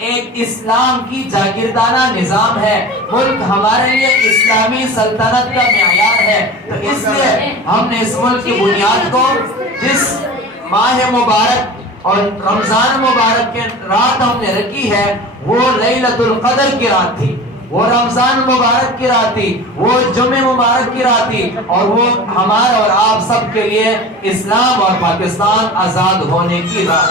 ایک اسلام کی جاگیردانہ نظام ہے، ملک ہمارے لیے اسلامی سلطنت کا معیار ہے۔ تو اس لیے ہم نے اس ملک کی بنیاد کو جس ماہ مبارک اور رمضان مبارک کے رات ہم نے رکھی ہے وہ لیلۃ القدر کی رات تھی، وہ رمضان مبارک کی رات تھی، وہ جمعہ مبارک کی رات تھی، اور وہ ہمارا اور آپ سب کے لیے اسلام اور پاکستان آزاد ہونے کی رات۔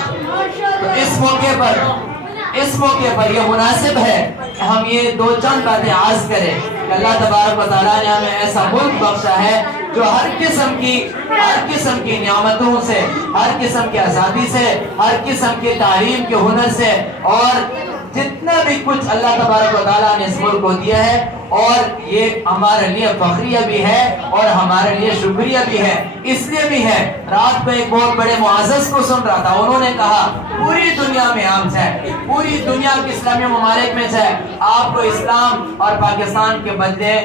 تو اس موقع پر یہ مناسب ہے کہ ہم یہ دو چند باتیں عرض کریں کہ اللہ تبارک و تعالیٰ نے ہمیں ایسا ملک بخشا ہے جو ہر قسم کی نعمتوں سے، ہر قسم کی آزادی سے، ہر قسم کی تعلیم کے ہنر سے، اور جتنا بھی کچھ اللہ تبارک و تعالیٰ نے اس ملک کو دیا ہے، اور یہ ہمارے لیے فخریہ بھی ہے اور ہمارے لیے شکریہ بھی ہے۔ اس لیے بھی ہے، رات کو ایک بہت بڑے معزز کو سن رہا تھا، انہوں نے کہا پوری دنیا میں عام ہے، پوری دنیا کے اسلامی ممالک میں سے آپ کو اسلام اور پاکستان کے بدلے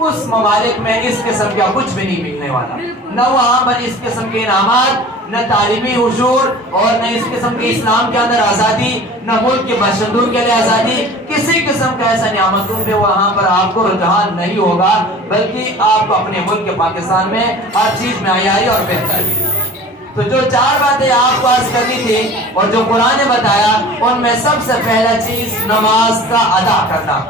اس ممالک میں اس قسم کا کچھ بھی نہیں ملنے والا، نہ وہاں پر اس قسم کے انعامات، نہ تعلیمی حضور، اور نہ اس قسم کے اسلام کے اندر آزادی، نہ ملک کے باشندوں کے لیے آزادی، کسی قسم کا ایسا نعمتوں پہ وہاں پر آپ کو رجحان نہیں ہوگا، بلکہ آپ کو اپنے ملک پاکستان میں ہر چیز معیاری اور بہتر۔ تو جو چار باتیں آپ کو عرض کرنی تھی اور جو قرآن نے بتایا، ان میں سب سے پہلا چیز نماز کا ادا کرنا،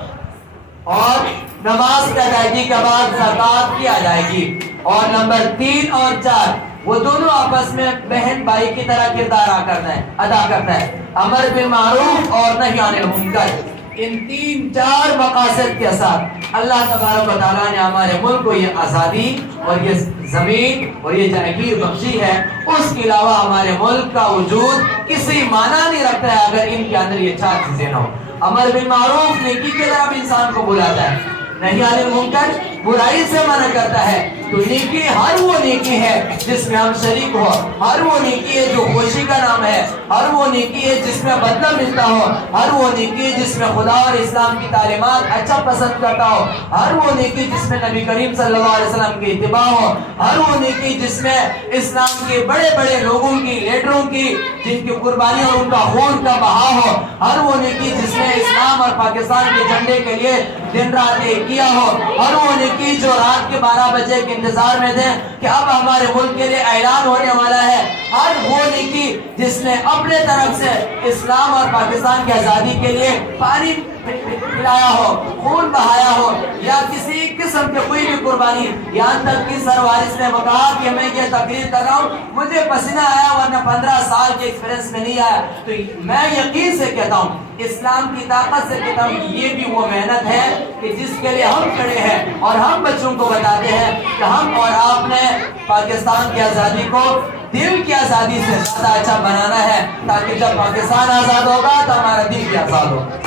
اور نماز کا ادائیگی کے بعد زکوٰۃ کی ادائیگی، اور نمبر 3 اور 4 وہ دونوں آپس میں بہن بھائی کی طرح کردار ادا کرتا ہے، امر بالمعروف اور نہی عن المنکر۔ ان 3-4 مقاصد کے ساتھ اللہ تبارک و تعالیٰ نے ہمارے ملک کو یہ آزادی اور یہ زمین اور یہ جاگیر بخشی ہے۔ اس کے علاوہ ہمارے ملک کا وجود کسی معنی نہیں رکھتا ہے اگر ان کے اندر یہ 4 چیزیں نہ ہو۔ امر بالمعروف نیکی کی طرف انسان کو بلاتا ہے، نہی عن المنکر برائی سے منع کرتا ہے۔ تو نیکی ہر وہ نیکی ہے جس میں ہم شریک ہو، ہر وہ نیکی ہے جو خوشی کا نام ہے، ہر وہ نیکی ہے جس میں بدلہ ملتا ہو، ہر وہ نیکی ہے جس میں خدا اور اسلام کی تعلیمات اچھا پسند کرتا ہو، ہر وہ نیکی جس میں نبی کریم صلی اللہ علیہ وسلم کی اتباع ہو، ہر وہ نیکی جس میں اسلام کے بڑے بڑے لوگوں کی، لیڈروں کی، جن کی قربانی اور ان کا خون کا بہا ہو، ہر وہ نیکی جس میں اسلام اور پاکستان کے جھنڈے کے لیے دن رات ایک کیا ہو، ہر وہ نیکی جو رات کے 12 بجے کے انتظار میں تھے کہ اب ہمارے ملک کے لیے اعلان ہونے والا ہے، ہر وہ نیکی جس نے اپنے طرف سے اسلام اور پاکستان کی آزادی کے لیے پانی پلایا ہو، خون بہایا ہو، یا کسی قسم کی کوئی بھی قربانی، یہاں تک کہ سروارث نے کہا کہ میں یہ تقریر کر رہا ہوں مجھے پسینہ آیا ورنہ 15 سال کے ایکسپیرینس میں نہیں آیا، تو میں یقین سے کہتا ہوں، اسلام کی طاقت سے کہتا ہوں، یہ بھی وہ محنت ہے کہ جس کے لیے ہم کھڑے ہیں اور ہم بچوں کو بتاتے ہیں کہ ہم اور آپ نے پاکستان کی آزادی کو دل کی آزادی سے زیادہ اچھا بنانا ہے، تاکہ جب پاکستان آزاد ہوگا تو ہمارا دل بھی آزاد ہوگا۔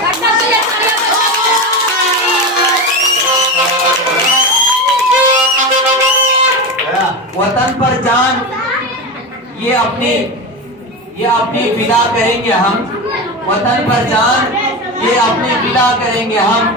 وطن پر جان یہ اپنی فدا کریں گے ہم، وطن پر جان یہ اپنی فدا کریں گے ہم،